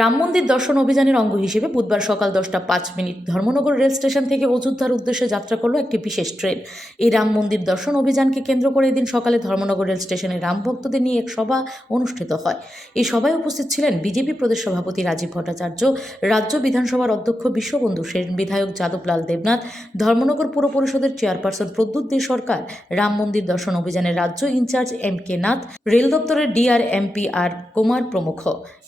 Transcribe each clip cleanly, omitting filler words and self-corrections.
রাম মন্দির দর্শন অভিযানের অঙ্গ হিসেবে বুধবার সকাল 10:05 ধর্মনগর রেল স্টেশন থেকে অযোধ্যার উদ্দেশ্যে যাত্রা করল একটি বিশেষ ট্রেন। এই রাম মন্দির দর্শন অভিযানকে কেন্দ্র করে এদিন সকালে ধর্মনগর রেল স্টেশনে রাম ভক্তদের নিয়ে এক সভা অনুষ্ঠিত হয়। এই সভায় উপস্থিত ছিলেন বিজেপি প্রদেশ সভাপতি রাজীব ভট্টাচার্য, রাজ্য বিধানসভার অধ্যক্ষ বিশ্ববন্ধু সেন, বিধায়ক যাদবলাল দেবনাথ, ধর্মনগর পুর পরিষদের চেয়ারপারসন প্রদ্যুৎ দে সরকার, রাম মন্দির দর্শন অভিযানের রাজ্য ইনচার্জ M.K. নাথ, রেল দপ্তরের DRMP আর কুমার প্রমুখ।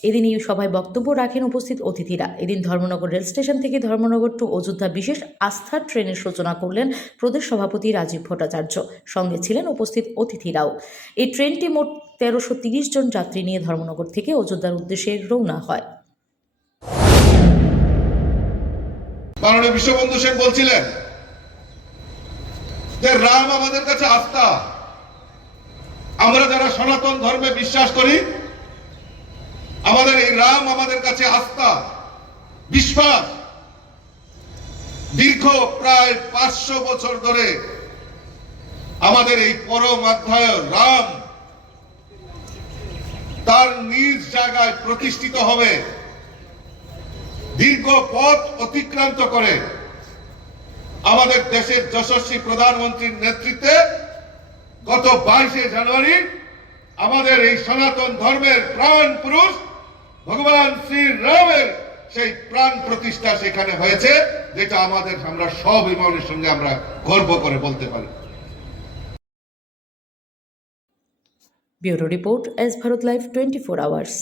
এদিন এই সভায় বক্তব্য রাখেন উপস্থিত অতিথিরা। এদিন ধর্মনগর রেল স্টেশন থেকে ধর্মনগর টু অযোধ্যা বিশেষ আস্থার ট্রেনের সূচনা করলেন প্রদেশ সভাপতি রাজীব ভট্টাচার্য। সঙ্গে ছিলেন উপস্থিত অতিথিরাও। এই ট্রেনটি মোট 1330 জন যাত্রী নিয়ে ধর্মনগর থেকে অযোধ্যার উদ্দেশ্যে রওনা হয়। মাননীয় বিশ্ববন্ধু সেন বলছিলেন যে রাম আমাদের কাছে আস্থা। আমরা যারা সনাতন ধর্মে বিশ্বাস করি, আমাদের এই রাম আমাদের কাছে আস্থা, বিশ্বাস। দীর্ঘ প্রায় 500 বছর ধরে আমাদের এই পরম অধ্যায় রাম তার নিজ জায়গায় প্রতিষ্ঠিত হবে। দীর্ঘ পথ অতিক্রান্ত করে আমাদের দেশের যশস্বী প্রধানমন্ত্রীর নেতৃত্বে গত 22শে জানুয়ারি আমাদের এই সনাতন ধর্মের প্রাণ পুরুষ ভগবান শ্রী রামের সেই প্রাণ প্রতিষ্ঠা সেখানে হয়েছে, যেটা আমরা সব ইমানের সঙ্গে আমরা গর্ব করে বলতে পারি। Bureau report, S Bharat live 24 hours.